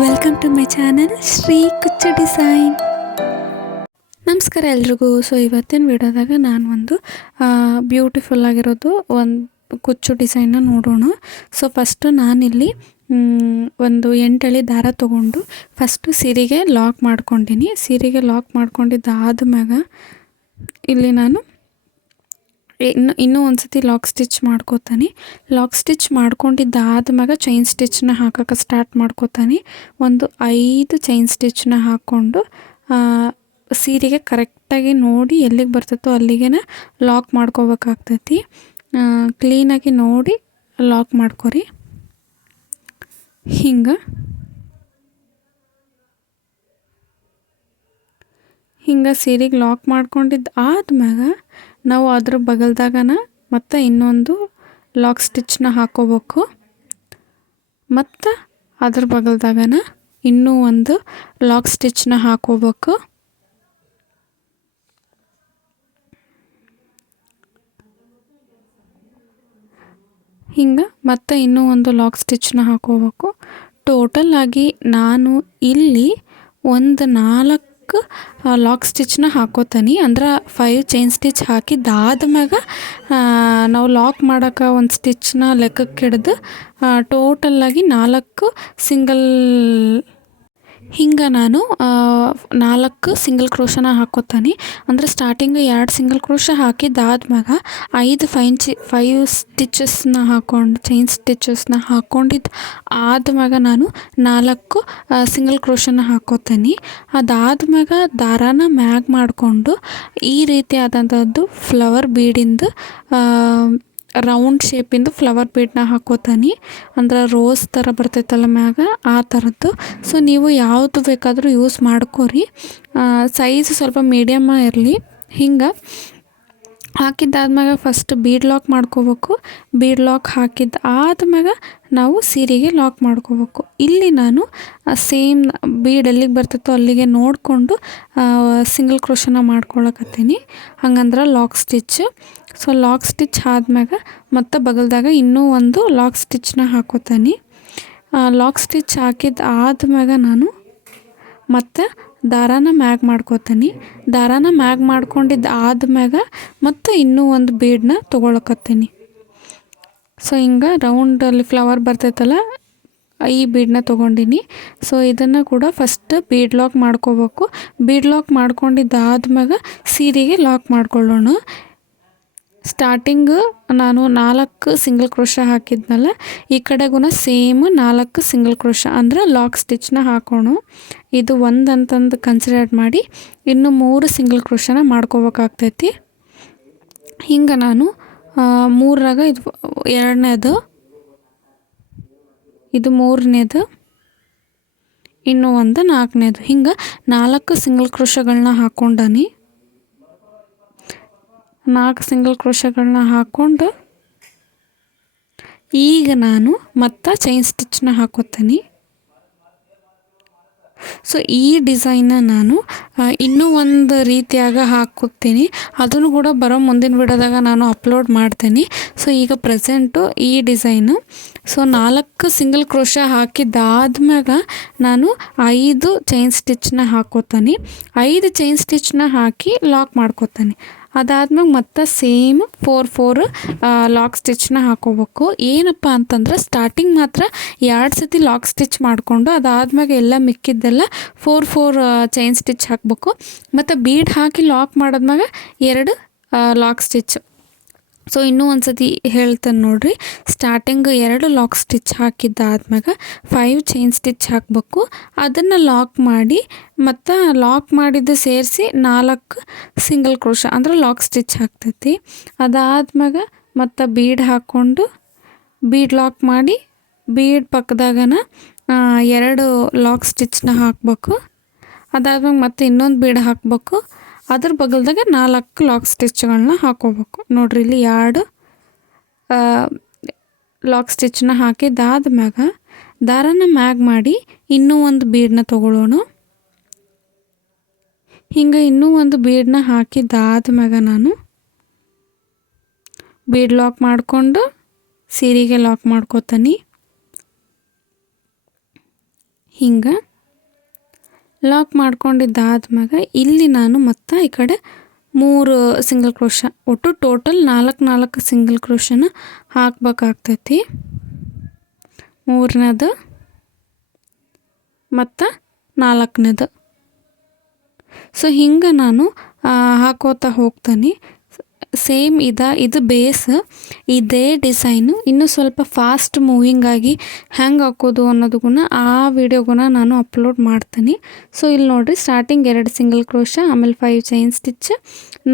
Welcome to my channel Shri Kuchchu design. ನಮಸ್ಕಾರ ಎಲ್ರಿಗೂ. So ಇವತ್ತಿನ ವಿಡಿಯೋದಾಗ ನಾನು ಒಂದು ಬ್ಯೂಟಿಫುಲ್ ಆಗಿರೋದು ಒಂದು ಕುಚ್ಚು ಡಿಸೈನ್ನ ನೋಡೋಣ. ಸೊ ಫಸ್ಟು ನಾನಿಲ್ಲಿ ಒಂದು 8 ಎಳೆ ದಾರ ತೊಗೊಂಡು ಫಸ್ಟು ಸೀರೆಗೆ ಲಾಕ್ ಮಾಡ್ಕೊಂಡಿನಿ. ಸೀರೆಗೆ ಲಾಕ್ ಮಾಡ್ಕೊಂಡಿದ್ದಾದ್ಮ್ಯಾಗ ಇಲ್ಲಿ ನಾನು ಇನ್ನೂ ಒಂದು ಸತಿ ಲಾಕ್ ಸ್ಟಿಚ್ ಮಾಡ್ಕೋತಾನೆ. ಲಾಕ್ ಸ್ಟಿಚ್ ಮಾಡ್ಕೊಂಡಿದ್ದಾದ್ಮ್ಯಾಗ ಚೈನ್ ಸ್ಟಿಚ್ನ ಹಾಕೋಕೆ ಸ್ಟಾರ್ಟ್ ಮಾಡ್ಕೋತಾನೆ. ಒಂದು 5 ಚೈನ್ ಸ್ಟಿಚ್ನ ಹಾಕ್ಕೊಂಡು ಸೀರೆಗೆ ಕರೆಕ್ಟಾಗಿ ನೋಡಿ ಎಲ್ಲಿಗೆ ಬರ್ತೈತೋ ಅಲ್ಲಿಗೆ ಲಾಕ್ ಮಾಡ್ಕೋಬೇಕಾಗ್ತೈತಿ. ಕ್ಲೀನಾಗಿ ನೋಡಿ ಲಾಕ್ ಮಾಡ್ಕೊರಿ. ಹಿಂಗೆ ಸೀರೆಗೆ ಲಾಕ್ ಮಾಡ್ಕೊಂಡಿದ್ದು ಆದ್ಮ್ಯಾಗ ನಾವು ಅದ್ರ ಬಗಲ್ದಾಗನ ಮತ್ತು ಇನ್ನೊಂದು ಲಾಕ್ ಸ್ಟಿಚ್ನ ಹಾಕೋಬೇಕು. ಮತ್ತು ಅದ್ರ ಬಗಲ್ದಾಗನ ಇನ್ನೂ ಒಂದು ಲಾಕ್ ಸ್ಟಿಚ್ನ ಹಾಕೋಬೇಕು. ಹಿಂಗೆ ಮತ್ತು ಇನ್ನೂ ಒಂದು ಲಾಕ್ ಸ್ಟಿಚ್ನ ಹಾಕೋಬೇಕು. ಟೋಟಲ್ ಆಗಿ ನಾನು ಇಲ್ಲಿ ಒಂದು 4 ಲಾಕ್ ಸ್ಟಿಚ್ನ ಹಾಕೋತಾನೆ. ಅಂದ್ರೆ 5 ಚೈನ್ ಸ್ಟಿಚ್ ಹಾಕಿದ್ದಾದ್ಮ್ಯಾಗ ನಾವು ಲಾಕ್ ಮಾಡೋಕೆ ಒಂದು ಸ್ಟಿಚ್ನ ಲೆಕ್ಕಕ್ಕೆ ಹಿಡ್ದು ಟೋಟಲ್ಲಾಗಿ 4 ಸಿಂಗಲ್ ಹಿಂಗೆ ನಾನು 4 ಸಿಂಗಲ್ ಕ್ರೋಶನ ಹಾಕೋತಾನೆ. ಅಂದರೆ ಸ್ಟಾರ್ಟಿಂಗ್ 2 ಸಿಂಗಲ್ ಕ್ರೋಶ ಹಾಕಿದ್ದಾದ್ಮ್ಯಾಗ 5 ಸ್ಟಿಚಸ್ನ ಹಾಕ್ಕೊಂಡು ಚೈನ್ ಸ್ಟಿಚಸ್ನ ಹಾಕ್ಕೊಂಡಿದ್ದು ಆದ್ಮ್ಯಾಗ ನಾನು 4 ಸಿಂಗಲ್ ಕ್ರೋಶನ ಹಾಕೋತಾನೆ. ಅದಾದ್ಮ್ಯಾಗ ದಾರಾನ ಮ್ಯಾಗ್ ಮಾಡಿಕೊಂಡು ಈ ರೀತಿ ಆದಂಥದ್ದು ಫ್ಲವರ್ ಬೀಡಿಂದು ರೌಂಡ್ ಶೇಪಿಂದು ಫ್ಲವರ್ ಬೀಡನ್ನ ಹಾಕೋತಾನೆ. ಅಂದ್ರೆ ರೋಸ್ ಥರ ಬರ್ತೈತಲ್ಲ ಮ್ಯಾಗ ಆ ಥರದ್ದು. ಸೊ ನೀವು ಯಾವುದು ಬೇಕಾದರೂ ಯೂಸ್ ಮಾಡ್ಕೊರಿ. ಸೈಜ್ ಸ್ವಲ್ಪ ಮೀಡಿಯಮ್ಮ ಇರಲಿ. ಹಿಂಗೆ ಹಾಕಿದ್ದಾದ್ಮ್ಯಾಗ ಫಸ್ಟ್ ಬೀಡ್ ಲಾಕ್ ಮಾಡ್ಕೋಬೇಕು. ಬೀಡ್ ಲಾಕ್ ಹಾಕಿದ್ದು ಆದ್ಮ್ಯಾಗ ನಾವು ಸೀರೆಗೆ ಲಾಕ್ ಮಾಡ್ಕೋಬೇಕು. ಇಲ್ಲಿ ನಾನು ಸೇಮ್ ಬೀಡ್ ಎಲ್ಲಿಗೆ ಬರ್ತೈತೋ ಅಲ್ಲಿಗೆ ನೋಡಿಕೊಂಡು ಸಿಂಗಲ್ ಕ್ರೋಶನ ಮಾಡ್ಕೊಳಕತ್ತೀನಿ. ಹಂಗಂದ್ರೆ lock stitch. So lock stitch ಆದ್ಮ್ಯಾಗ ಮತ್ತು ಬಗಲ್ದಾಗ ಇನ್ನೂ ಒಂದು ಲಾಕ್ ಸ್ಟಿಚ್ನ ಹಾಕೋತಾನೆ. ಲಾಕ್ ಸ್ಟಿಚ್ ಹಾಕಿದ್ದು ಆದ್ಮ್ಯಾಗ ನಾನು ಮತ್ತು ದಾರಾನ ಮ್ಯಾಗ್ ಮಾಡ್ಕೋತಾನೆ. ದಾರಾನ ಮ್ಯಾಗ್ ಮಾಡ್ಕೊಂಡಿದ್ದು ಆದ್ಮ್ಯಾಗ ಮತ್ತು ಇನ್ನೂ ಒಂದು ಬೀಡನ್ನ ತೊಗೊಳಕತ್ತೀನಿ. ಸೊ ಹಿಂಗೆ ರೌಂಡಲ್ಲಿ ಫ್ಲವರ್ ಬರ್ತೈತಲ್ಲ ಈ ಬೀಡನ್ನ ತೊಗೊಂಡಿನಿ. ಸೊ ಇದನ್ನು ಕೂಡ ಫಸ್ಟ್ ಬೀಡ್ ಲಾಕ್ ಮಾಡ್ಕೋಬೇಕು. ಬೀಡ್ ಲಾಕ್ ಮಾಡ್ಕೊಂಡಿದ್ದಾದ್ಮ್ಯಾಗ ಸೀರೆಗೆ ಲಾಕ್ ಮಾಡ್ಕೊಳ್ಳೋಣ. ಸ್ಟಾರ್ಟಿಂಗ್ ನಾನು 4 ಸಿಂಗಲ್ ಕ್ರೋಶ ಹಾಕಿದ್ನಲ್ಲ, ಈ ಕಡೆಗೂ ಸೇಮ್ 4 ಸಿಂಗಲ್ ಕ್ರೋಶ ಅಂದ್ರೆ ಲಾಕ್ ಸ್ಟಿಚ್ನ ಹಾಕೋಣ. ಇದು ಒಂದು ಅಂತಂದು ಕನ್ಸಿಡರ್ ಮಾಡಿ ಇನ್ನು 3 ಸಿಂಗಲ್ ಕ್ರೋಶನ ಮಾಡ್ಕೋಬೇಕಾಗ್ತೈತಿ. ಹಿಂಗೆ ನಾನು 3ರಾಗ ಇದು 2ನೇದು, ಇದು 3ನೇದು, ಇನ್ನೂ ಒಂದು 4ನೇದು. ಹಿಂಗೆ 4 ಸಿಂಗಲ್ ಕ್ರೋಶಗಳನ್ನ ಹಾಕ್ಕೊಂಡಾನಿ. 4 ಸಿಂಗಲ್ ಕ್ರೋಶಗಳನ್ನ ಹಾಕ್ಕೊಂಡು ಈಗ ನಾನು ಮತ್ತೆ ಚೈನ್ ಸ್ಟಿಚ್ನ ಹಾಕೋತೀನಿ. ಸೊ ಈ ಡಿಸೈನ್ನ ನಾನು ಇನ್ನೂ ಒಂದು ರೀತಿಯಾಗ ಹಾಕೋತೀನಿ. ಅದನ್ನು ಕೂಡ ಬರೋ ಮುಂದಿನ ವಿಡಿಯೋದಾಗ ನಾನು ಅಪ್ಲೋಡ್ ಮಾಡ್ತೀನಿ. ಸೊ ಈಗ ಪ್ರೆಸೆಂಟು ಈ ಡಿಸೈನು. ಸೊ 4 ಸಿಂಗಲ್ ಕ್ರೋಶ ಹಾಕಿದ್ದಾದ್ಮ್ಯಾಗ ನಾನು 5 ಚೈನ್ ಸ್ಟಿಚ್ನ ಹಾಕೋತೀನಿ. 5 ಚೈನ್ ಸ್ಟಿಚ್ನ ಹಾಕಿ ಲಾಕ್ ಮಾಡ್ಕೋತೀನಿ. ಅದಾದ್ಮ್ಯಾಗ ಮತ್ತೆ ಸೇಮ್ 4 ಲಾಕ್ ಸ್ಟಿಚ್ನ ಹಾಕೋಬೇಕು. ಏನಪ್ಪ ಅಂತಂದ್ರೆ ಸ್ಟಾರ್ಟಿಂಗ್ ಮಾತ್ರ 2 ಸತಿ ಲಾಕ್ ಸ್ಟಿಚ್ ಮಾಡಿಕೊಂಡು ಅದಾದ್ಮ್ಯಾಗ ಎಲ್ಲ ಮಿಕ್ಕಿದ್ದೆಲ್ಲ 4 ಚೈನ್ ಸ್ಟಿಚ್ ಹಾಕಬೇಕು. ಮತ್ತು ಬೀಡ್ ಹಾಕಿ ಲಾಕ್ ಮಾಡಿದ್ಮ್ಯಾಗ 2 ಲಾಕ್ ಸ್ಟಿಚ್. ಸೊ ಇನ್ನೂ ಒಂದು ಸತಿ ಹೇಳ್ತೇನೆ ನೋಡಿರಿ. ಸ್ಟಾರ್ಟಿಂಗ್ 2 ಲಾಕ್ ಸ್ಟಿಚ್ ಹಾಕಿದ್ದಾದ್ಮ್ಯಾಗ 5 ಚೈನ್ ಸ್ಟಿಚ್ ಹಾಕಬೇಕು. ಅದನ್ನು ಲಾಕ್ ಮಾಡಿ ಮತ್ತು ಲಾಕ್ ಮಾಡಿದ್ದು ಸೇರಿಸಿ 4 ಸಿಂಗಲ್ ಕ್ರೋಶ ಅಂದ್ರೆ ಲಾಕ್ ಸ್ಟಿಚ್ ಹಾಕ್ತೈತಿ. ಅದಾದ್ಮ್ಯಾಗ ಮತ್ತು ಬೀಡ್ ಹಾಕ್ಕೊಂಡು ಬೀಡ್ ಲಾಕ್ ಮಾಡಿ ಬೀಡ್ ಪಕ್ಕದಾಗನ 2 ಲಾಕ್ ಸ್ಟಿಚ್ನ ಹಾಕಬೇಕು. ಅದಾದ್ಮ್ಯಾಗ ಮತ್ತೆ ಇನ್ನೊಂದು ಬೀಡ್ ಹಾಕಬೇಕು. ಅದ್ರ ಬಗಲ್ದಾಗ 4 ಲಾಕ್ ಸ್ಟಿಚ್ಗಳನ್ನ ಹಾಕೋಬೇಕು. ನೋಡ್ರಿ ಇಲ್ಲಿ 2 ಲಾಕ್ ಸ್ಟಿಚ್ನ ಹಾಕಿದ್ದಾದ್ಮ್ಯಾಗ ದಾರಾನ ಮ್ಯಾಗ್ ಮಾಡಿ ಇನ್ನೂ ಒಂದು ಬೀಡನ್ನ ತೊಗೊಳ್ಳೋಣ. ಹಿಂಗೆ ಇನ್ನೂ ಒಂದು ಬೀಡನ್ನ ಹಾಕಿದ್ದಾದ್ಮ್ಯಾಗ ನಾನು ಬೀಡ್ ಲಾಕ್ ಮಾಡಿಕೊಂಡು ಸೀರೆಗೆ ಲಾಕ್ ಮಾಡ್ಕೋತೀನಿ. ಹಿಂಗೆ ಲಾಕ್ ಮಾಡ್ಕೊಂಡಿದ್ದಾದ್ಮ್ಯಾಗ ಇಲ್ಲಿ ನಾನು ಮತ್ತು ಈ ಕಡೆ 3 ಸಿಂಗಲ್ ಕ್ರೋಶ, ಒಟ್ಟು ಟೋಟಲ್ 4 ಸಿಂಗಲ್ ಕ್ರೋಶನ ಹಾಕ್ಬೇಕಾಗ್ತೈತಿ. 3ನೇದು ಮತ್ತು 4ನೇದು. ಸೊ ಹಿಂಗೆ ನಾನು ಹಾಕೋತಾ ಹೋಗ್ತೀನಿ. ಸೇಮ್ ಇದು ಬೇಸ್. ಇದೇ ಡಿಸೈನು ಇನ್ನೂ ಸ್ವಲ್ಪ ಫಾಸ್ಟ್ ಮೂವಿಂಗ್ ಆಗಿ ಹೆಂಗೆ ಹಾಕೋದು ಅನ್ನೋದಕ್ಕೂ ಆ ವಿಡಿಯೋಗನ್ನ ನಾನು ಅಪ್ಲೋಡ್ ಮಾಡ್ತೀನಿ. ಸೊ ಇಲ್ಲಿ ನೋಡಿರಿ, ಸ್ಟಾರ್ಟಿಂಗ್ 2 ಸಿಂಗಲ್ ಕ್ರೋಶ, ಆಮೇಲೆ 5 ಚೈನ್ ಸ್ಟಿಚ್,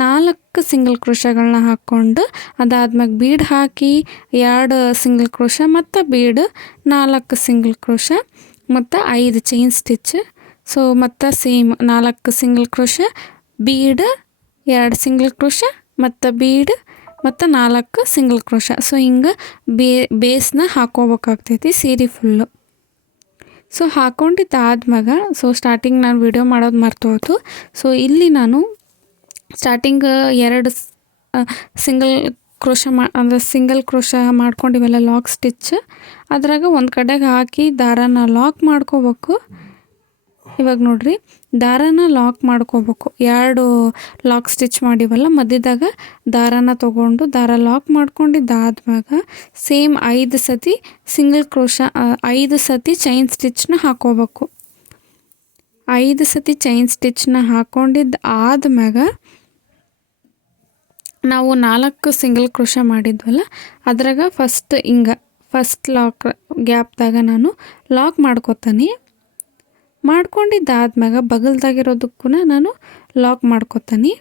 4 ಸಿಂಗಲ್ ಕ್ರೋಶಗಳನ್ನ ಹಾಕ್ಕೊಂಡು ಅದಾದ್ಮ್ಯಾಗ ಬೀಡ್ ಹಾಕಿ 2 ಸಿಂಗಲ್ ಕ್ರೋಶ ಮತ್ತು ಬೀಡ್, 4 ಸಿಂಗಲ್ ಕ್ರೋಶ ಮತ್ತು 5 ಚೈನ್ ಸ್ಟಿಚ್. ಸೊ ಮತ್ತು same 4 single crochet, bead, 2 single crochet ಮತ್ತು ಬೀಡ್ ಮತ್ತು 4 ಸಿಂಗಲ್ ಕ್ರೋಶ. ಸೊ ಹಿಂಗೆ ಬೇಸ್ನ ಹಾಕೋಬೇಕಾಗ್ತೈತಿ ಸೀರೆ ಫುಲ್ಲು. ಸೊ ಹಾಕ್ಕೊಂಡಿದ್ದಾದ್ಮ್ಯಾಗ, ಸೊ ಸ್ಟಾರ್ಟಿಂಗ್ ನಾನು ವಿಡಿಯೋ ಮಾಡೋದು ಮರ್ತೋಯ್ತು. ಸೊ ಇಲ್ಲಿ ನಾನು ಸ್ಟಾರ್ಟಿಂಗ್ 2 ಸಿಂಗಲ್ ಕ್ರೋಶ ಅಂದರೆ ಸಿಂಗಲ್ ಕ್ರೋಶ ಮಾಡ್ಕೊಂಡಿವೆಲ್ಲ ಲಾಕ್ ಸ್ಟಿಚ್, ಅದ್ರಾಗ ಒಂದು ಕಡೆಗೆ ಹಾಕಿ ದಾರಾನ ಲಾಕ್ ಮಾಡ್ಕೋಬೇಕು. ಇವಾಗ ನೋಡಿರಿ, ದಾರಾನ ಲಾಕ್ ಮಾಡ್ಕೋಬೇಕು. 2 ಲಾಕ್ ಸ್ಟಿಚ್ ಮಾಡಿವಲ್ಲ, ಮಧ್ಯದಾಗ ದಾರಾನ ತೊಗೊಂಡು ದಾರ ಲಾಕ್ ಮಾಡ್ಕೊಂಡಿದ್ದಾದ್ಮ್ಯಾಗ ಸೇಮ್ 5 ಸತಿ ಸಿಂಗಲ್ ಕ್ರೋಶ, 5 ಸತಿ ಚೈನ್ ಸ್ಟಿಚ್ನ ಹಾಕೋಬೇಕು. 5 ಸತಿ ಚೈನ್ ಸ್ಟಿಚ್ನ ಹಾಕ್ಕೊಂಡಿದ್ದು ಆದ್ಮ್ಯಾಗ ನಾವು 4 ಸಿಂಗಲ್ ಕ್ರೋಶ ಮಾಡಿದ್ವಲ್ಲ, ಅದ್ರಾಗ ಫಸ್ಟ್ ಲಾಕ್ ಗ್ಯಾಪ್ದಾಗ ನಾನು ಲಾಕ್ ಮಾಡ್ಕೊತೀನಿ. ಮಾಡ್ಕೊಂಡಿದ್ದಾದ್ಮ್ಯಾಗ ಬಗಲ್ದಾಗಿರೋದಕ್ಕೂ ನಾನು ಲಾಕ್ ಮಾಡ್ಕೊತೀನಿ.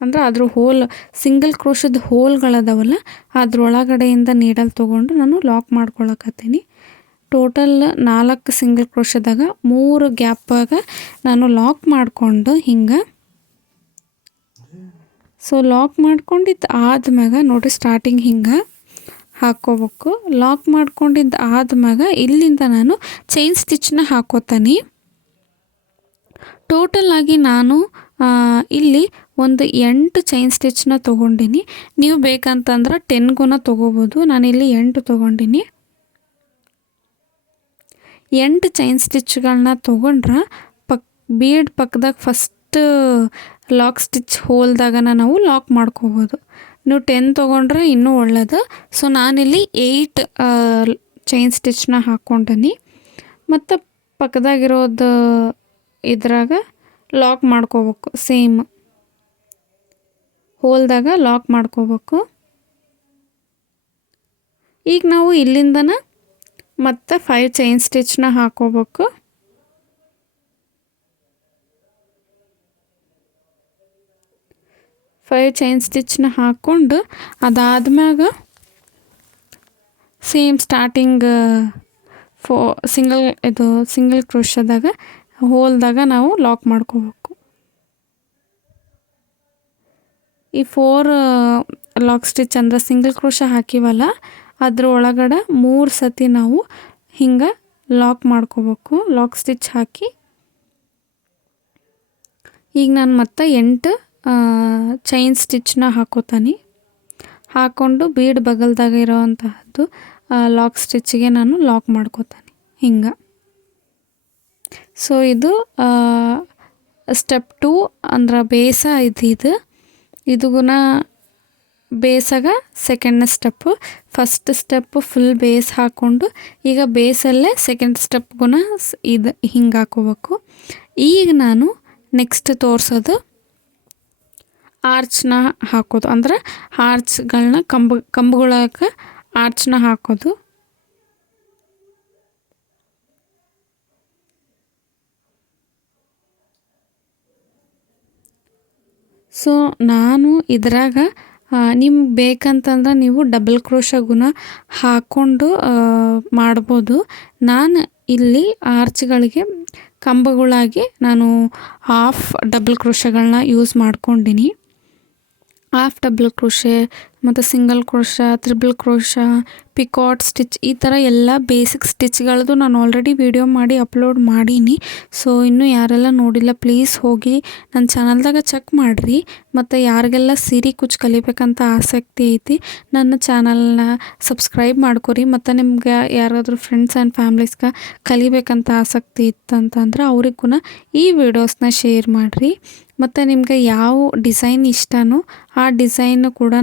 ಅಂದ್ರೆ ಅದ್ರ ಹೋಲ್, ಸಿಂಗಲ್ ಕ್ರೋಶದ ಹೋಲ್ಗಳದಾವಲ್ಲ, ಅದ್ರೊಳಗಡೆಯಿಂದ ನೀಡಲ್ ತೊಗೊಂಡು ನಾನು ಲಾಕ್ ಮಾಡ್ಕೊಳಕತ್ತೀನಿ. ಟೋಟಲ್ 4 ಸಿಂಗಲ್ ಕ್ರೋಶದಾಗ 3 ಗ್ಯಾಪಾಗ ನಾನು ಲಾಕ್ ಮಾಡಿಕೊಂಡು ಹಿಂಗೆ. ಸೊ ಲಾಕ್ ಮಾಡ್ಕೊಂಡಿದ್ದು ಆದ್ಮ್ಯಾಗ ನೋಡಿರಿ, ಸ್ಟಾರ್ಟಿಂಗ್ ಹಿಂಗೆ ಹಾಕ್ಕೋಬೇಕು. ಲಾಕ್ ಮಾಡ್ಕೊಂಡಿದ್ದು ಆದ್ಮ್ಯಾಗ ಇಲ್ಲಿಂದ ನಾನು ಚೈನ್ ಸ್ಟಿಚ್ನ ಹಾಕೋತೀನಿ. ಟೋಟಲಾಗಿ ನಾನು ಇಲ್ಲಿ ಒಂದು 8 ಚೈನ್ ಸ್ಟಿಚ್ನ ತೊಗೊಂಡಿನಿ. ನೀವು ಬೇಕಂತಂದ್ರೆ 10 ತೊಗೋಬೋದು. ನಾನಿಲ್ಲಿ 8 ತೊಗೊಂಡಿನಿ. 8 ಚೈನ್ ಸ್ಟಿಚ್ಗಳನ್ನ ತೊಗೊಂಡ್ರೆ ಬೀಡ್ ಪಕ್ಕದಾಗ ಫಸ್ಟ್ ಲಾಕ್ ಸ್ಟಿಚ್ ಹೋಲ್ದಾಗ ನಾವು ಲಾಕ್ ಮಾಡ್ಕೋಬೋದು. ನೀವು 10 ತೊಗೊಂಡ್ರೆ ಇನ್ನೂ ಒಳ್ಳೆಯದು. ಸೊ ನಾನಿಲ್ಲಿ 8 ಚೈನ್ ಸ್ಟಿಚ್ನ ಹಾಕ್ಕೊಂಡೀನಿ. ಮತ್ತು ಪಕ್ಕದಾಗಿರೋದು ಇದ್ರಾಗ ಲಾಕ್ ಮಾಡ್ಕೋಬೇಕು. ಸೇಮ್ ಹೋಲ್ದಾಗ ಲಾಕ್ ಮಾಡ್ಕೋಬೇಕು. ಈಗ ನಾವು ಇಲ್ಲಿಂದನ ಮತ್ತು 5 ಚೈನ್ ಸ್ಟಿಚ್ನ ಹಾಕೋಬೇಕು. 5 ಚೈನ್ ಸ್ಟಿಚ್ನ ಹಾಕ್ಕೊಂಡು ಅದಾದ್ಮ್ಯಾಗ ಸೇಮ್ ಸ್ಟಾರ್ಟಿಂಗ್ ಸಿಂಗಲ್ ಕ್ರೋಶದಾಗ ಹೋಲ್ದಾಗ ನಾವು ಲಾಕ್ ಮಾಡ್ಕೋಬೇಕು. ಈ 4 ಲಾಕ್ ಸ್ಟಿಚ್ ಅಂದರೆ ಸಿಂಗಲ್ ಕ್ರೋಶ ಹಾಕಿವಲ್ಲ, ಅದ್ರ ಒಳಗಡೆ 3 ಸತಿ ನಾವು ಹಿಂಗೆ ಲಾಕ್ ಮಾಡ್ಕೋಬೇಕು, ಲಾಕ್ ಸ್ಟಿಚ್ ಹಾಕಿ. ಈಗ ನಾನು ಮತ್ತೆ 8 ಚೈನ್ ಸ್ಟಿಚ್ನ ಹಾಕೋತೀನಿ. ಹಾಕ್ಕೊಂಡು ಬೀಡ್ ಬಗಲ್ದಾಗ ಇರೋವಂತಹದ್ದು ಲಾಕ್ ಸ್ಟಿಚ್ಗೆ ನಾನು ಲಾಕ್ ಮಾಡ್ಕೋತೀನಿ ಹಿಂಗೆ. ಸೊ ಇದು ಸ್ಟೆಪ್ 2 ಅಂದ್ರೆ ಬೇಸ ಇದುಗುಣ ಬೇಸಾಗ ಸೆಕೆಂಡ್ನೇ step. First step full base ಹಾಕ್ಕೊಂಡು ಈಗ ಬೇಸಲ್ಲೇ ಸೆಕೆಂಡ್ ಸ್ಟೆಪ್ಗುಣ ಇದು ಹಿಂಗೆ ಹಾಕೋಬೇಕು. ಈಗ ನಾನು ನೆಕ್ಸ್ಟ್ ತೋರಿಸೋದು ಆರ್ಚ್ನ ಹಾಕೋದು, ಅಂದ್ರೆ ಆರ್ಚ್ಗಳನ್ನ ಕಂಬಗಳಕ್ಕೆ ಆರ್ಚ್ನ ಹಾಕೋದು. ಸೊ ನಾನು ಇದ್ರಾಗ ನಿಮ್ಗೆ ಬೇಕಂತಂದ್ರೆ ನೀವು ಡಬಲ್ ಕ್ರೋಶಗುಣ ಹಾಕ್ಕೊಂಡು ಮಾಡ್ಬೋದು. ನಾನು ಇಲ್ಲಿ ಆರ್ಚ್ಗಳಿಗೆ ಕಂಬಗಳಾಗಿ ನಾನು ಹಾಫ್ ಡಬಲ್ ಕ್ರೋಶಗಳನ್ನ ಯೂಸ್ ಮಾಡ್ಕೊಂಡಿನಿ. ಹಾಫ್ ಡಬಲ್ ಕ್ರೋಶೆ ಮತ್ತು single crochet, triple crochet, picot stitch ಈ ಥರ ಎಲ್ಲ ಬೇಸಿಕ್ ಸ್ಟಿಚ್ಗಳದ್ದು ನಾನು ಆಲ್ರೆಡಿ ವಿಡಿಯೋ ಮಾಡಿ ಅಪ್ಲೋಡ್ ಮಾಡೀನಿ. ಸೊ ಇನ್ನೂ ಯಾರೆಲ್ಲ ನೋಡಿಲ್ಲ ಪ್ಲೀಸ್ ಹೋಗಿ ನನ್ನ ಚಾನಲ್ದಾಗ ಚೆಕ್ ಮಾಡಿರಿ. ಮತ್ತು ಯಾರಿಗೆಲ್ಲ ಸೀರೆ ಕುಚ್ಚು ಕಲಿಬೇಕಂತ ಆಸಕ್ತಿ ಐತಿ ನನ್ನ ಚಾನಲ್ನ ಸಬ್ಸ್ಕ್ರೈಬ್ ಮಾಡ್ಕೊರಿ. ಮತ್ತು ನಿಮ್ಗೆ ಯಾರಾದರೂ ಫ್ರೆಂಡ್ಸ್ ಆ್ಯಂಡ್ ಫ್ಯಾಮ್ಲೀಸ್ಗೆ ಕಲಿಬೇಕಂತ ಆಸಕ್ತಿ ಇತ್ತಂತಂದ್ರೆ ಅವ್ರಿಗೂ ಈ ವಿಡಿಯೋಸ್ನ ಶೇರ್ ಮಾಡಿರಿ. ಮತ್ತು ನಿಮ್ಗೆ ಯಾವ ಡಿಸೈನ್ ಇಷ್ಟನೋ ಆ ಡಿಸೈನು ಕೂಡ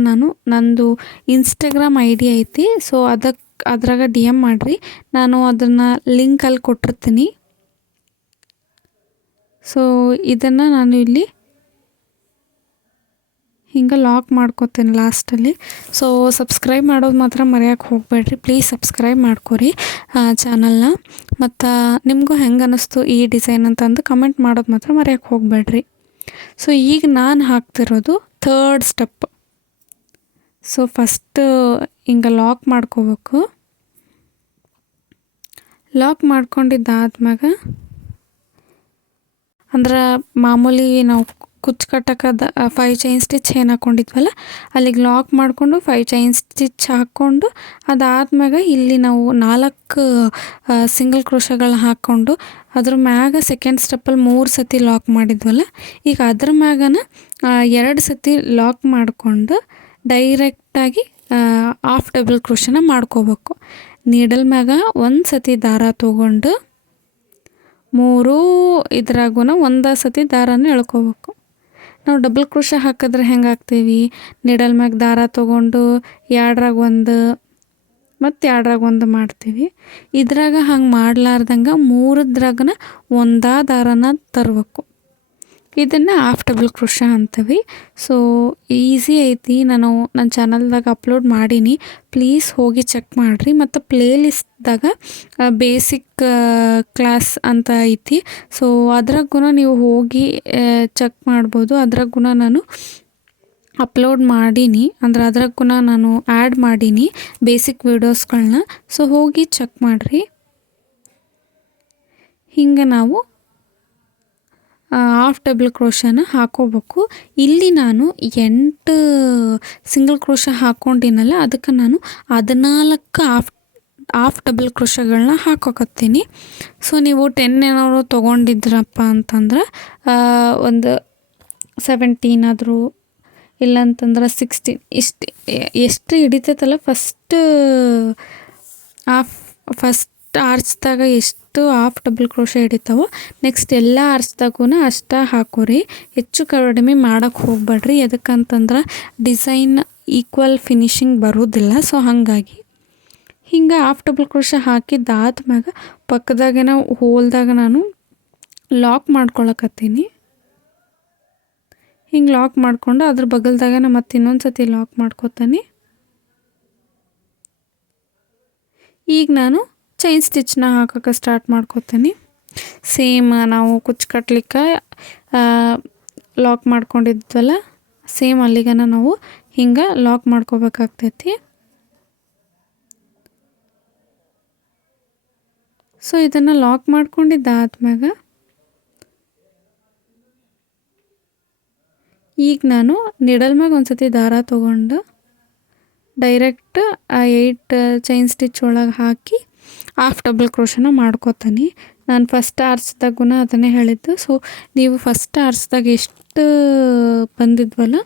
ನಂದು ಇನ್ಸ್ಟಾಗ್ರಾಮ್ ID ಐತಿ. ಸೊ ಅದ್ರಾಗ DM ಮಾಡಿರಿ, ನಾನು ಅದನ್ನು ಲಿಂಕಲ್ಲಿ ಕೊಟ್ಟಿರ್ತೀನಿ. ಸೊ ಇದನ್ನು ನಾನು ಇಲ್ಲಿ ಹಿಂಗೆ ಲಾಕ್ ಮಾಡ್ಕೊತೀನಿ ಲಾಸ್ಟಲ್ಲಿ. ಸೊ ಸಬ್ಸ್ಕ್ರೈಬ್ ಮಾಡೋದು ಮಾತ್ರ ಮರೆಯೋಕ್ಕೆ ಹೋಗಬೇಡ್ರಿ, ಪ್ಲೀಸ್ ಸಬ್ಸ್ಕ್ರೈಬ್ ಮಾಡ್ಕೊರಿ ಚಾನಲ್ನ. ಮತ್ತು ನಿಮಗೂ ಹೆಂಗೆ ಅನ್ನಿಸ್ತು ಈ ಡಿಸೈನ್ ಅಂತಂದು ಕಮೆಂಟ್ ಮಾಡೋದು ಮಾತ್ರ ಮರೆಯೋಕ್ಕೆ ಹೋಗಬೇಡ್ರಿ. ಸೊ ಈಗ ನಾನು ಹಾಕ್ತಿರೋದು ಥರ್ಡ್ ಸ್ಟೆಪ್. ಸೊ ಫಸ್ಟ್ ಹಿಂಗೆ ಲಾಕ್ ಮಾಡ್ಕೋಬೇಕು. ಲಾಕ್ ಮಾಡ್ಕೊಂಡಿದ್ದಾದ್ಮ್ಯಾಗ ಅಂದ್ರೆ ಮಾಮೂಲಿ ನಾವು ಕುಚ್ಚು ಕಟ್ಟೋಕ್ಕದ 5 ಚೈನ್ ಸ್ಟಿಚ್ ಏನು ಹಾಕ್ಕೊಂಡಿದ್ವಲ್ಲ ಅಲ್ಲಿಗೆ ಲಾಕ್ ಮಾಡಿಕೊಂಡು 5 ಚೈನ್ ಸ್ಟಿಚ್ ಹಾಕ್ಕೊಂಡು ಅದಾದ್ಮ್ಯಾಗ ಇಲ್ಲಿ ನಾವು 4 ಸಿಂಗಲ್ ಕ್ರೋಶಗಳನ್ನ ಹಾಕ್ಕೊಂಡು ಅದ್ರ ಮ್ಯಾಗ ಸೆಕೆಂಡ್ ಸ್ಟೆಪ್ಪಲ್ಲಿ 3 ಸತಿ ಲಾಕ್ ಮಾಡಿದ್ವಲ್ಲ, ಈಗ ಅದ್ರ ಮ್ಯಾಗನ 2 ಸತಿ ಲಾಕ್ ಮಾಡಿಕೊಂಡು ಡೈರೆಕ್ಟಾಗಿ ಹಾಫ್ ಡಬಲ್ ಕ್ರೋಶನ ಮಾಡ್ಕೋಬೇಕು. ನೀಡಲ್ ಮ್ಯಾಗ 1 ಸತಿ ದಾರ ತೊಗೊಂಡು 3 ಇದ್ರಾಗೂ 1 ಸತಿ ದಾರನ ಎಳ್ಕೋಬೇಕು. ನಾವು ಡಬಲ್ ಕ್ರೋಶ ಹಾಕಿದ್ರೆ ಹೆಂಗೆ ಹಾಕ್ತೀವಿ, ನೀಡಲ್ ಮ್ಯಾಗ ದಾರ ತೊಗೊಂಡು 2ರಾಗ 1 ಮತ್ತು 2ರಾಗ 1 ಮಾಡ್ತೀವಿ. ಇದ್ರಾಗ ಹಂಗೆ ಮಾಡ್ಲಾರ್ದಂಗೆ 3ದ್ರಾಗನ 1 ದಾರನ ತರಬೇಕು. ಇದನ್ನು ಹಾಫ್ ಡಬಲ್ ಕ್ರೋಶ ಅಂತೀವಿ. ಸೊ ಈಸಿ ಐತಿ, ನಾನು ನನ್ನ ಚಾನಲ್ದಾಗ ಅಪ್ಲೋಡ್ ಮಾಡೀನಿ, ಪ್ಲೀಸ್ ಹೋಗಿ ಚೆಕ್ ಮಾಡಿರಿ. ಮತ್ತು ಪ್ಲೇಲಿಸ್ಟ್ದಾಗ ಬೇಸಿಕ್ ಕ್ಲಾಸ್ ಅಂತ ಐತಿ. ಸೊ ಅದ್ರಾಗೂ ನೀವು ಹೋಗಿ ಚೆಕ್ ಮಾಡ್ಬೋದು. ಅದ್ರಾಗೂ ನಾನು ಅಪ್ಲೋಡ್ ಮಾಡೀನಿ, ಅಂದ್ರೆ ಅದ್ರಾಗೂ ನಾನು ಆ್ಯಡ್ ಮಾಡೀನಿ ಬೇಸಿಕ್ ವೀಡಿಯೋಸ್ಗಳನ್ನ. ಸೊ ಹೋಗಿ ಚೆಕ್ ಮಾಡಿರಿ. ಹಿಂಗೆ ನಾವು ಹಾಫ್ ಡಬಲ್ ಕ್ರೋಶನ ಹಾಕೋಬೇಕು. ಇಲ್ಲಿ ನಾನು 8 ಸಿಂಗಲ್ ಕ್ರೋಶ ಹಾಕ್ಕೊಂಡಿನಲ್ಲ, ಅದಕ್ಕೆ ನಾನು 14 ಹಾಫ್ ಡಬಲ್ ಕ್ರೋಶಗಳನ್ನ ಹಾಕೋಕತ್ತೀನಿ. ಸೊ ನೀವು 10 ಏನಾದ್ರು ತೊಗೊಂಡಿದ್ರಪ್ಪ ಅಂತಂದ್ರೆ ಒಂದು 17 ಆದರೂ ಇಲ್ಲಂತಂದ್ರೆ 16 ಎಷ್ಟು ಹಿಡಿತೈತಲ್ಲ ಫಸ್ಟ್ ಆರ್ಚ್ದಾಗ ಎಷ್ಟು ಹಾಫ್ ಡಬಲ್ ಕ್ರೋಶ ಹಿಡಿತಾವೋ ನೆಕ್ಸ್ಟ್ ಎಲ್ಲ ಆರ್ಚ್ದಾಗೂ ಅಷ್ಟೇ ಹಾಕೋರಿ. ಹೆಚ್ಚು ಕಡಿಮೆ ಮಾಡೋಕ್ಕೆ ಹೋಗ್ಬೇಡ್ರಿ, ಎದಕ್ಕಂತಂದ್ರೆ ಡಿಸೈನ್ ಈಕ್ವಲ್ ಫಿನಿಶಿಂಗ್ ಬರೋದಿಲ್ಲ. ಸೊ ಹಾಗಾಗಿ ಹಿಂಗೆ ಹಾಫ್ ಡಬಲ್ ಕ್ರೋಶ ಹಾಕಿದ್ದಾದ್ಮ್ಯಾಗ ಪಕ್ಕದಾಗೇನ ಹೋಲ್ದಾಗ ನಾನು ಲಾಕ್ ಮಾಡ್ಕೊಳಕತ್ತೀನಿ. ಹಿಂಗೆ ಲಾಕ್ ಮಾಡಿಕೊಂಡು ಅದ್ರ ಬಗಲ್ದಾಗನ ಮತ್ತೆ ಇನ್ನೊಂದು ಸತಿ ಲಾಕ್ ಮಾಡ್ಕೊತೀನಿ. ಈಗ ನಾನು ಚೈನ್ ಸ್ಟಿಚ್ನ ಹಾಕೋಕ್ಕೆ ಸ್ಟಾರ್ಟ್ ಮಾಡ್ಕೊತೀನಿ. ಸೇಮ್ ನಾವು ಕುಚ್ಚು ಕಟ್ಲಿಕ್ಕೆ ಲಾಕ್ ಮಾಡ್ಕೊಂಡಿದ್ವಲ್ಲ, ಸೇಮ್ ಅಲ್ಲಿಗನ ನಾವು ಹಿಂಗೆ ಲಾಕ್ ಮಾಡ್ಕೋಬೇಕಾಗ್ತೈತಿ. ಸೊ ಇದನ್ನು ಲಾಕ್ ಮಾಡ್ಕೊಂಡಿದ್ದಾದ್ಮ್ಯಾಗ ಈಗ ನಾನು ನಿಡಲ್ ಮ್ಯಾಗ ಒಂದು ಸತಿ ದಾರ ತೊಗೊಂಡು ಡೈರೆಕ್ಟ್ ಆ 8 ಚೈನ್ ಸ್ಟಿಚ್ ಒಳಗೆ ಹಾಕಿ ಹಾಫ್ ಡಬಲ್ ಕ್ರೋಶನ ಮಾಡ್ಕೋತೀನಿ. ನಾನು ಫಸ್ಟ್ ಆರ್ಚ್ದಾಗೂ ಅದನ್ನೇ ಹೇಳಿದ್ದು. ಸೊ ನೀವು ಫಸ್ಟ್ ಆರ್ಚ್ದಾಗ ಎಷ್ಟು ಬಂದಿದ್ವಲ್ಲ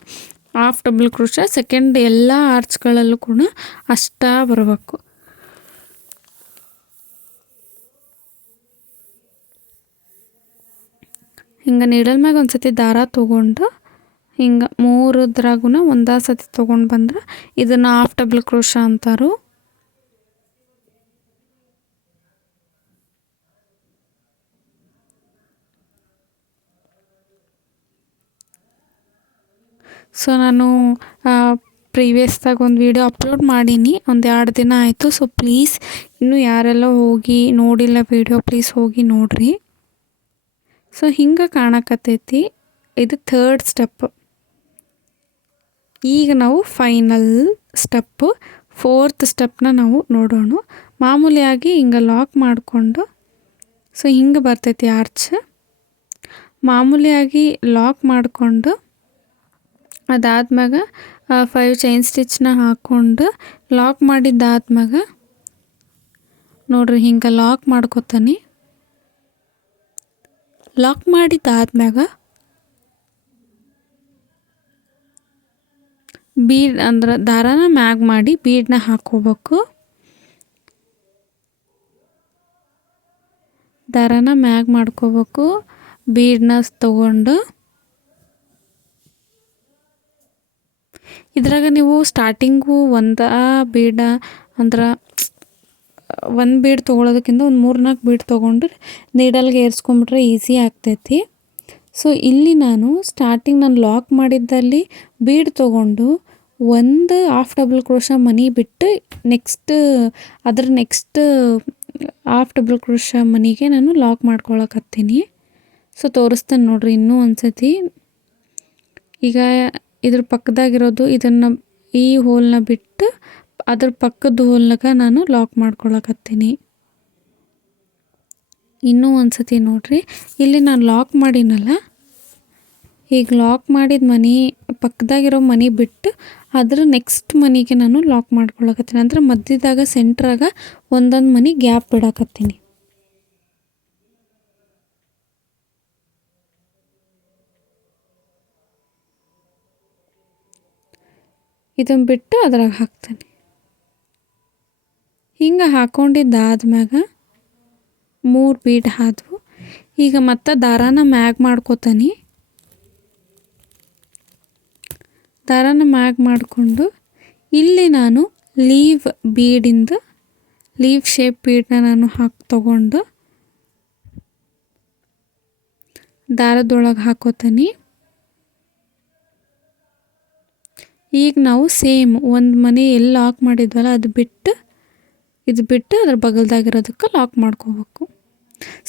ಹಾಫ್ ಡಬಲ್ ಕ್ರೋಶ ಸೆಕೆಂಡ್ ಎಲ್ಲ ಆರ್ಚ್ಗಳಲ್ಲೂ ಕೂಡ ಅಷ್ಟೇ ಬರಬೇಕು. ಹಿಂಗೆ ನೀಡಲ್ ಮ್ಯಾಗ ಒಂದು ಸತಿ ದಾರ ತೊಗೊಂಡು ಹಿಂಗೆ 3ದ್ರಾಗೂ 1 ಸತಿ ತೊಗೊಂಡು ಬಂದ್ರೆ ಇದನ್ನು ಹಾಫ್ ಡಬಲ್ ಕ್ರೋಶ ಅಂತಾರು. ಸೊ ನಾನು ಪ್ರೀವಿಯಸ್ದಾಗ ಒಂದು ವಿಡಿಯೋ ಅಪ್ಲೋಡ್ ಮಾಡೀನಿ, ಒಂದು 2 ದಿನ ಆಯಿತು. ಸೊ ಪ್ಲೀಸ್ ಇನ್ನೂ ಯಾರೆಲ್ಲ ಹೋಗಿ ನೋಡಿಲ್ಲ ವಿಡಿಯೋ ಪ್ಲೀಸ್ ಹೋಗಿ ನೋಡಿರಿ. ಸೊ ಹಿಂಗೆ ಕಾಣಕತ್ತೈತಿ. ಇದು ಥರ್ಡ್ ಸ್ಟೆಪ್. ಈಗ ನಾವು ಫೈನಲ್ ಸ್ಟೆಪ್ಪು 4th ಸ್ಟೆಪ್ನ ನಾವು ನೋಡೋಣ. ಮಾಮೂಲಿಯಾಗಿ ಹಿಂಗೆ ಲಾಕ್ ಮಾಡಿಕೊಂಡು ಸೊ ಹಿಂಗೆ ಬರ್ತೈತಿ ಆರ್ಚ್. ಮಾಮೂಲಿಯಾಗಿ ಲಾಕ್ ಮಾಡಿಕೊಂಡು ಅದಾದ್ಮ್ಯಾಗ 5 ಚೈನ್ ಸ್ಟಿಚ್ನ ಹಾಕ್ಕೊಂಡು ಲಾಕ್ ಮಾಡಿದ್ದಾದ್ಮ್ಯಾಗ ನೋಡ್ರಿ ಹಿಂಗೆ ಲಾಕ್ ಮಾಡ್ಕೊತಾನೆ. ಲಾಕ್ ಮಾಡಿದ್ದಾದ್ಮ್ಯಾಗ ಬೀಡ್ ಅಂದ್ರೆ ದಾರಾನ ಮ್ಯಾಗ್ ಮಾಡಿ ಬೀಡನ್ನ ಹಾಕ್ಕೋಬೇಕು. ದಾರಾನ ಮ್ಯಾಗ್ ಮಾಡ್ಕೋಬೇಕು. ಬೀಡನ್ನ ತೊಗೊಂಡು ಇದ್ರಾಗ ನೀವು ಸ್ಟಾರ್ಟಿಂಗು ಬೀಡ ಅಂದ್ರೆ ಒಂದು ಬೀಡ್ ತೊಗೊಳೋದಕ್ಕಿಂತ ಒಂದು 3-4 ಬೀಡ್ ತೊಗೊಂಡ್ರೆ ನೀಡಲ್ಗೆ ಏರಿಸ್ಕೊಂಬಿಟ್ರೆ ಈಸಿ ಆಗ್ತೈತಿ. ಸೊ ಇಲ್ಲಿ ನಾನು ಸ್ಟಾರ್ಟಿಂಗ್ ಲಾಕ್ ಮಾಡಿದ್ದಲ್ಲಿ ಬೀಡ್ ತೊಗೊಂಡು ಒಂದು ಹಾಫ್ ಡಬಲ್ ಕ್ರೋಶ ಮನಿ ಬಿಟ್ಟು ನೆಕ್ಸ್ಟ್ ಹಾಫ್ ಡಬಲ್ ಕ್ರೋಶ ಮನಿಗೆ ನಾನು ಲಾಕ್ ಮಾಡ್ಕೊಳಕತ್ತೀನಿ. ಸೊ ತೋರಿಸ್ತೇನೆ ನೋಡ್ರಿ ಇನ್ನೂ ಒಂದ್ಸತಿ. ಈಗ ಇದ್ರ ಪಕ್ಕದಾಗಿರೋದು ಈ ಹೋಲ್ನ ಬಿಟ್ಟು ಅದ್ರ ಪಕ್ಕದ ಹೋಲ್ನಾಗ ನಾನು ಲಾಕ್ ಮಾಡ್ಕೊಳಕತ್ತೀನಿ. ಇನ್ನೂ ಒಂದ್ಸತಿ ನೋಡ್ರಿ, ಇಲ್ಲಿ ನಾನು ಲಾಕ್ ಮಾಡಿನಲ್ಲ, ಈಗ ಲಾಕ್ ಮಾಡಿದ ಮನಿ ಪಕ್ಕದಾಗಿರೋ ಮನಿ ಬಿಟ್ಟು ಅದ್ರ ನೆಕ್ಸ್ಟ್ ಮನಿಗೆ ನಾನು ಲಾಕ್ ಮಾಡ್ಕೊಳಕತ್ತೀನಿ. ಅಂದ್ರೆ ಮಧ್ಯದಾಗ ಸೆಂಟ್ರಾಗ ಒಂದೊಂದು ಮನಿ ಗ್ಯಾಪ್ ಬಿಡಾಕತ್ತೀನಿ. ಇದನ್ನು ಬಿಟ್ಟು ಅದ್ರಾಗ ಹಾಕ್ತೀನಿ. ಹಿಂಗೆ ಹಾಕ್ಕೊಂಡಿದ್ದಾದ್ಮ್ಯಾಗ 3 ಬೀಡ್ ಆದವು. ಈಗ ಮತ್ತೆ ದಾರಾನ ಮ್ಯಾಗ್ ಮಾಡ್ಕೋತಾನೆ. ದಾರಾನ ಮ್ಯಾಗ್ ಮಾಡಿಕೊಂಡು ಇಲ್ಲಿ ನಾನು ಲೀವ್ ಶೇಪ್ ಬೀಡನ್ನ ನಾನು ತೊಗೊಂಡು ದಾರದೊಳಗೆ ಹಾಕೋತಾನೆ. ಈಗ ನಾವು ಸೇಮ್ ಒಂದು ಮನೆ ಎಲ್ಲಿ ಲಾಕ್ ಮಾಡಿದ್ವಲ್ಲ ಇದು ಬಿಟ್ಟು ಅದ್ರ ಬಗಲ್ದಾಗಿರೋದಕ್ಕೆ ಲಾಕ್ ಮಾಡ್ಕೋಬೇಕು.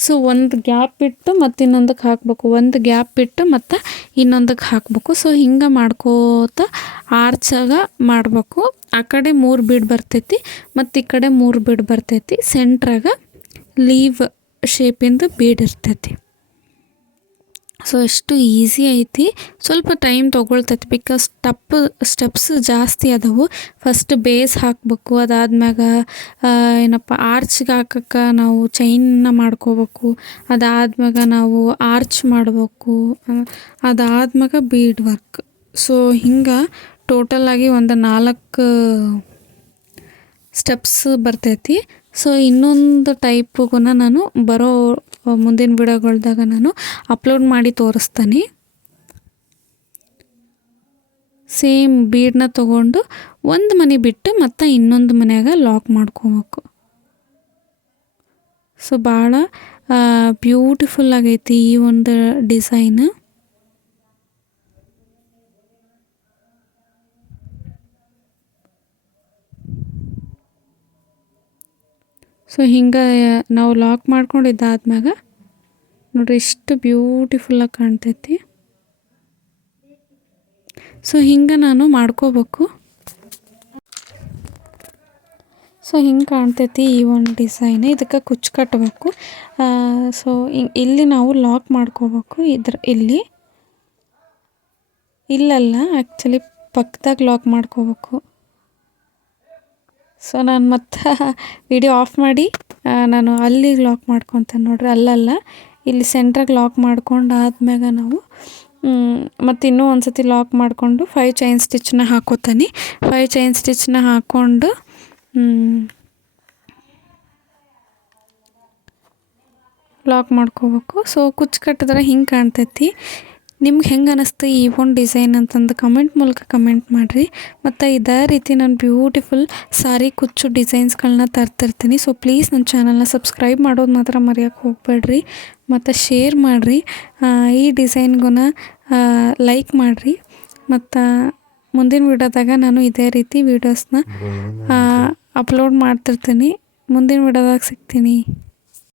ಸೊ ಒಂದು ಗ್ಯಾಪ್ ಬಿಟ್ಟು ಮತ್ತು ಇನ್ನೊಂದಕ್ಕೆ ಹಾಕಬೇಕು, ಒಂದು ಗ್ಯಾಪ್ ಬಿಟ್ಟು ಮತ್ತು ಇನ್ನೊಂದಕ್ಕೆ ಹಾಕಬೇಕು. ಸೊ ಹಿಂಗೆ ಮಾಡ್ಕೋತ ಆರ್ಚಾಗ ಮಾಡಬೇಕು. ಆ ಕಡೆ 3 ಬೀಡ್ ಬರ್ತೈತಿ ಮತ್ತು ಈ ಕಡೆ 3 ಬೀಡ್ ಬರ್ತೈತಿ. ಸೆಂಟ್ರಾಗ ಲೀವ್ ಶೇಪಿಂದ ಬೀಡ್ ಇರ್ತೈತಿ. ಸೊ ಎಷ್ಟು ಈಸಿ ಐತಿ. ಸ್ವಲ್ಪ ಟೈಮ್ ತೊಗೊಳ್ತೈತಿ ಬಿಕಾಸ್ ಸ್ಟೆಪ್ಸ್ ಜಾಸ್ತಿ ಅದಾವು. ಫಸ್ಟ್ ಬೇಸ್ ಹಾಕಬೇಕು, ಅದಾದ್ಮ್ಯಾಗ ಆರ್ಚ್ಗೆ ಹಾಕಕ್ಕೆ ನಾವು ಚೈನ್ನ ಮಾಡ್ಕೋಬೇಕು, ಅದಾದ್ಮ್ಯಾಗ ನಾವು ಆರ್ಚ್ ಮಾಡಬೇಕು, ಅದಾದ್ಮ್ಯಾಗ ಬೀಡ್ ವರ್ಕ್. ಸೊ ಹಿಂಗೆ ಟೋಟಲಾಗಿ ಒಂದು 4 ಸ್ಟೆಪ್ಸ್ ಬರ್ತೈತಿ. ಸೊ ಇನ್ನೊಂದು ಟೈಪ್ಗೂ ನಾನು ಮುಂದಿನ ವಿಡಿಯೋಗಳ್ದಾಗ ನಾನು ಅಪ್ಲೋಡ್ ಮಾಡಿ ತೋರಿಸ್ತೀನಿ. ಸೇಮ್ ಬೀಡನ್ನ ತೊಗೊಂಡು ಒಂದು ಮನೆ ಬಿಟ್ಟು ಮತ್ತು ಇನ್ನೊಂದು ಮನ್ಯಾಗ ಲಾಕ್ ಮಾಡ್ಕೋಬೇಕು. ಸೊ ಭಾಳ ಬ್ಯೂಟಿಫುಲ್ ಆಗೈತಿ ಈ ಒಂದು ಡಿಸೈನ್. ಸೊ ಹಿಂಗೆ ನಾವು ಲಾಕ್ ಮಾಡ್ಕೊಂಡಿದ್ದಾದ್ಮ್ಯಾಗ ನೋಡ್ರಿ ಎಷ್ಟು ಬ್ಯೂಟಿಫುಲ್ಲಾಗಿ ಕಾಣ್ತೈತಿ. ಸೊ ಹಿಂಗೆ ನಾನು ಮಾಡ್ಕೋಬೇಕು. ಸೊ ಹಿಂಗೆ ಕಾಣ್ತೈತಿ ಈ ಒಂದು ಡಿಸೈನ್. ಇದಕ್ಕೆ ಕುಚ್ಚು ಕಟ್ಟಬೇಕು. ಸೊ ಇಲ್ಲಿ ನಾವು ಲಾಕ್ ಮಾಡ್ಕೋಬೇಕು. ಇಲ್ಲಲ್ಲ ಆ್ಯಕ್ಚುಲಿ ಪಕ್ಕದಾಗ ಲಾಕ್ ಮಾಡ್ಕೋಬೇಕು. ಸೊ ನಾನು ಮತ್ತೆ ವಿಡಿಯೋ ಆಫ್ ಮಾಡಿ ನಾನು ಅಲ್ಲಿಗೆ ಲಾಕ್ ಮಾಡ್ಕೊತೇನೆ ನೋಡ್ರಿ. ಅಲ್ಲಲ್ಲ, ಇಲ್ಲಿ ಸೆಂಟ್ರಾಗಿ ಲಾಕ್ ಮಾಡ್ಕೊಂಡು ಆದ್ಮ್ಯಾಗ ನಾವು ಮತ್ತು ಇನ್ನೂ ಒಂದು ಸತಿ ಲಾಕ್ ಮಾಡಿಕೊಂಡು 5 ಚೈನ್ ಸ್ಟಿಚ್ನ ಹಾಕೋತಾನೆ. 5 ಚೈನ್ ಸ್ಟಿಚ್ನ ಹಾಕ್ಕೊಂಡು ಲಾಕ್ ಮಾಡ್ಕೋಬೇಕು. ಸೊ ಕುಚ್ಚು ಕಟ್ಟಿದ್ರೆ ಹಿಂಗೆ ಕಾಣ್ತೈತಿ. ನಿಮ್ಗೆ ಹೆಂಗೆ ಅನ್ನಿಸ್ತು ಈ ಒಂದು ಡಿಸೈನ್ ಅಂತಂದು ಕಮೆಂಟ್ ಮೂಲಕ ಕಮೆಂಟ್ ಮಾಡಿರಿ. ಮತ್ತು ಇದೇ ರೀತಿ ನಾನು ಬ್ಯೂಟಿಫುಲ್ ಸಾರಿ ಕುಚ್ಚು ಡಿಸೈನ್ಸ್ಗಳನ್ನ ತರ್ತಿರ್ತೀನಿ. ಸೊ ಪ್ಲೀಸ್ ನನ್ನ ಚಾನಲ್ನ ಸಬ್ಸ್ಕ್ರೈಬ್ ಮಾಡೋದು ಮಾತ್ರ ಮರೆಯೋಕ್ಕೆ ಹೋಗಬೇಡ್ರಿ. ಮತ್ತು ಶೇರ್ ಮಾಡಿರಿ. ಈ ಡಿಸೈನ್ಗೂ ಲೈಕ್ ಮಾಡಿರಿ. ಮತ್ತು ಮುಂದಿನ ವಿಡಿಯೋದಾಗ ನಾನು ಇದೇ ರೀತಿ ವೀಡಿಯೋಸ್ನ ಅಪ್ಲೋಡ್ ಮಾಡ್ತಿರ್ತೀನಿ. ಮುಂದಿನ ವಿಡಿಯೋದಾಗ ಸಿಗ್ತೀನಿ.